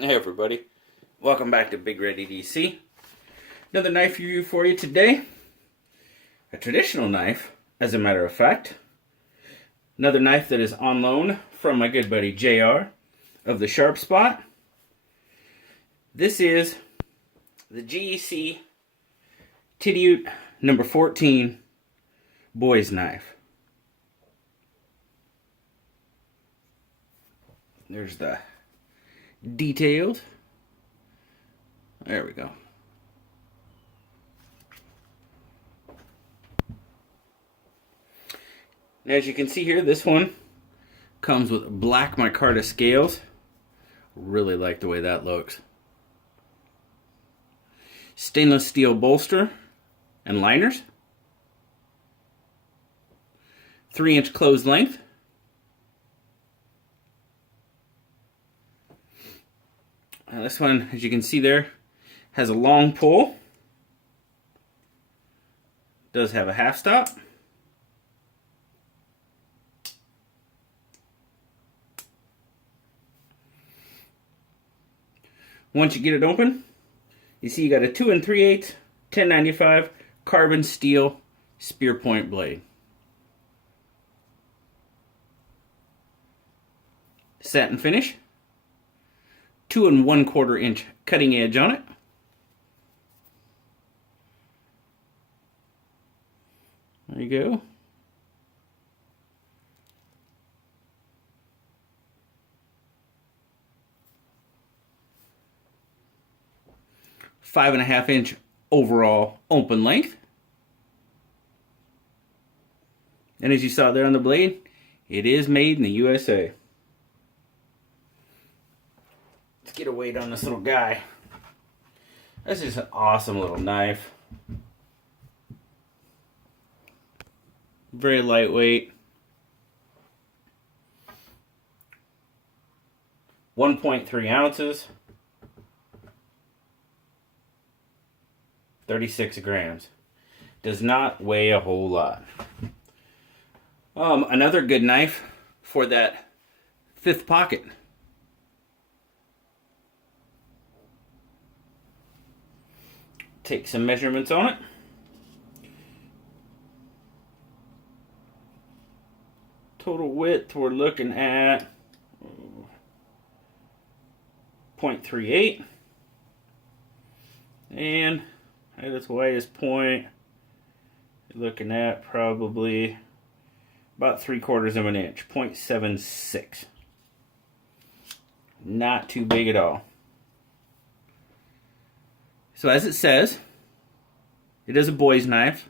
Hey everybody, welcome back to Big Red EDC. Another knife review for you today. A traditional knife, as a matter of fact. Another knife that is on loan from my good buddy JR of the Sharp Spot. This is the GEC Tidioute number 14 Boys knife. There's the detailed. There we go. And as you can see here, this one comes with black micarta scales. Really like the way that looks. Stainless steel bolster and liners. 3-inch closed length. Now this one, as you can see there, has a long pull. Does have a half stop. Once you get it open, you see you got a 2 3/8 1095 carbon steel spear point blade. Satin finish. 2 1/4 inch cutting edge on it. There you go. 5.5 inch overall open length. And as you saw there on the blade, it is made in the USA. Let's get a weight on this little guy. This is an awesome little knife. Very lightweight. 1.3 ounces. 36 grams. Does not weigh a whole lot. Another good knife for that fifth pocket. Take some measurements on it. Total width, we're looking at 0.38. And at its widest point, you're looking at probably about 3/4 of an inch, 0.76. Not too big at all. So as it says, it is a boy's knife.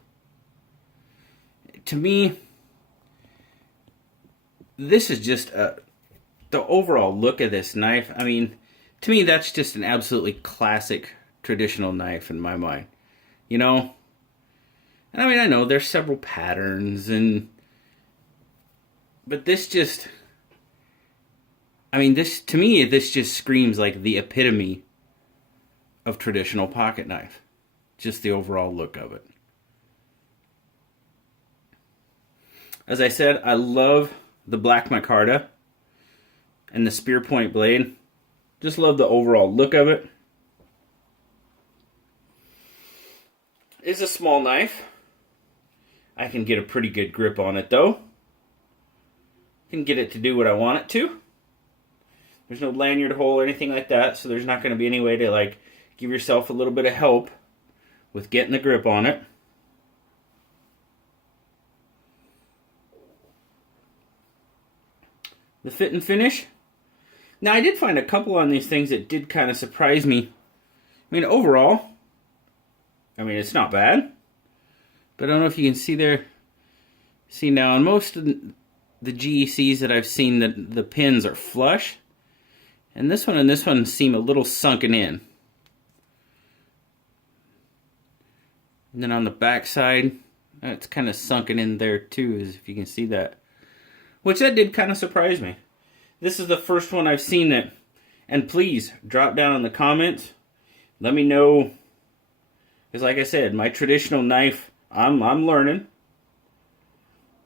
To me, this is just the overall look of this knife. I mean, to me, that's just an absolutely classic traditional knife in my mind. You know? And I mean, I know there's several patterns, but this just, I mean, this, to me, this just screams like the epitome of traditional pocket knife. Just the overall look of it. As I said, I love the black micarta and the spear point blade. Just love the overall look of it. It's a small knife. I can get a pretty good grip on it though. Can get it to do what I want it to. There's no lanyard hole or anything like that, so there's not going to be any way to like give yourself a little bit of help with getting the grip on it. The fit and finish. Now I did find a couple on these things that did kind of surprise me. I mean overall, I mean it's not bad. But I don't know if you can see there. See now on most of the GECs that I've seen, the pins are flush. And this one seem a little sunken in. And then on the back side, it's kind of sunken in there too, as if you can see that. Which that did kind of surprise me. This is the first one I've seen that. And please, drop down in the comments. Let me know. Because like I said, my traditional knife, I'm learning.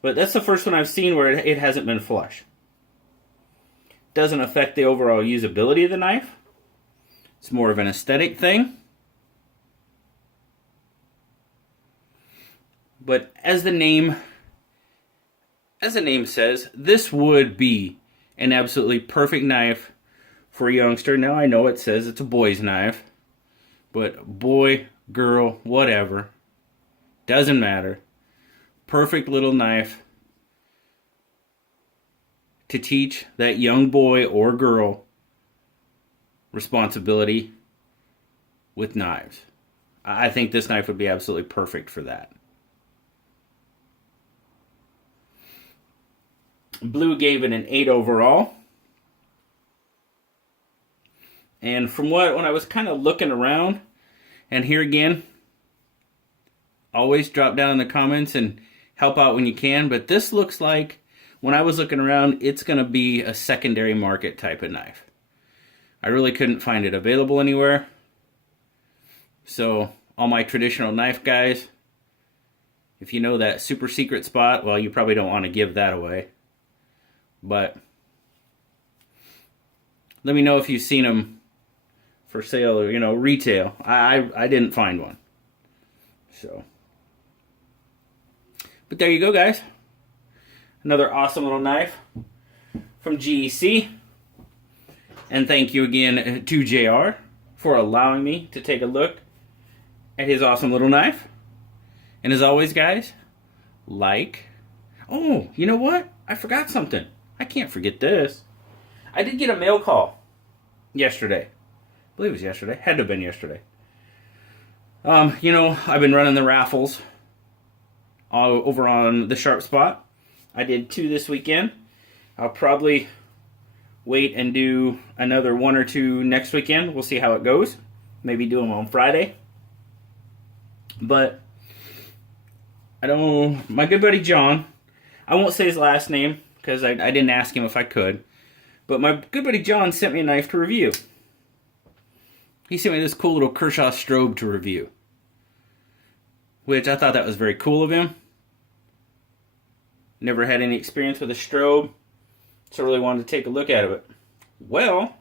But that's the first one I've seen where it hasn't been flush. Doesn't affect the overall usability of the knife. It's more of an aesthetic thing. But as the name says, this would be an absolutely perfect knife for a youngster. Now I know it says it's a boy's knife, but boy, girl, whatever, doesn't matter. Perfect little knife to teach that young boy or girl responsibility with knives. I think this knife would be absolutely perfect for that. Blue gave it an 8 overall. And from when I was kind of looking around, and here again, always drop down in the comments and help out when you can, but this looks like, when I was looking around, it's going to be a secondary market type of knife. I really couldn't find it available anywhere. So, all my traditional knife guys, if you know that super secret spot, well, you probably don't want to give that away. But let me know if you've seen them for sale or, retail. I didn't find one. So, but there you go, guys. Another awesome little knife from GEC. And thank you again to JR for allowing me to take a look at his awesome little knife. And as always, guys, oh, you know what? I forgot something. I can't forget this. I did get a mail call yesterday. I believe it was yesterday. Had to have been yesterday. I've been running the raffles all over on the Sharp Spot. I did 2 this weekend. I'll probably wait and do another 1 or 2 next weekend. We'll see how it goes. Maybe do them on Friday. But my good buddy John, I won't say his last name because I didn't ask him if I could. But my good buddy John sent me a knife to review. He sent me this cool little Kershaw strobe to review, which I thought that was very cool of him. Never had any experience with a strobe, so I really wanted to take a look at it. Well,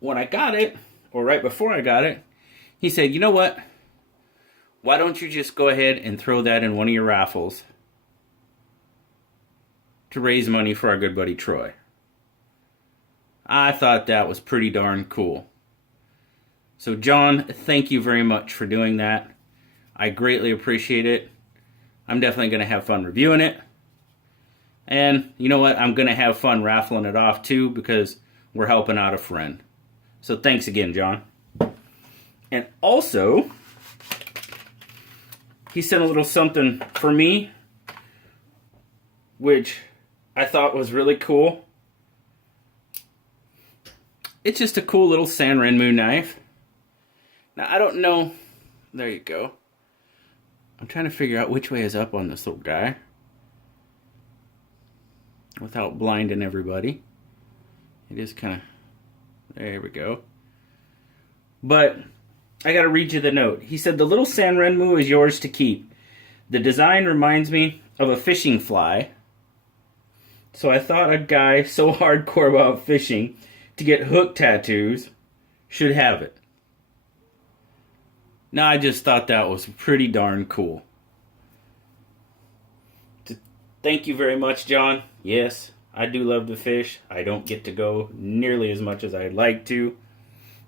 when I got it, or right before I got it, he said, you know what? Why don't you just go ahead and throw that in one of your raffles to raise money for our good buddy Troy? I thought that was pretty darn cool. So John, thank you very much for doing that. I greatly appreciate it. I'm definitely going to have fun reviewing it. And you know what? I'm going to have fun raffling it off too because we're helping out a friend. So thanks again, John. And also, he sent a little something for me, which I thought was really cool. It's just a cool little San Renmu knife. Now, I don't know. There you go. I'm trying to figure out which way is up on this little guy without blinding everybody. It is kind of... There we go. But I got to read you the note. He said, the little San Renmu is yours to keep. The design reminds me of a fishing fly. So I thought a guy so hardcore about fishing to get hook tattoos should have it. Now, I just thought that was pretty darn cool. Thank you very much, John. Yes, I do love to fish. I don't get to go nearly as much as I'd like to.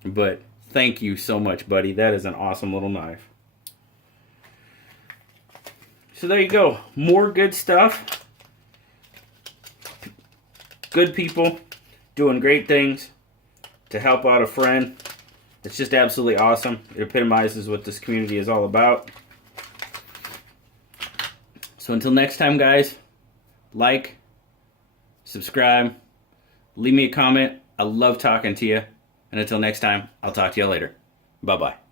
But thank you so much, buddy. That is an awesome little knife. So there you go. More good stuff. Good people doing great things to help out a friend. It's just absolutely awesome. It epitomizes what this community is all about. So until next time, guys, like, subscribe, leave me a comment. I love talking to you. And until next time, I'll talk to you later. Bye-bye.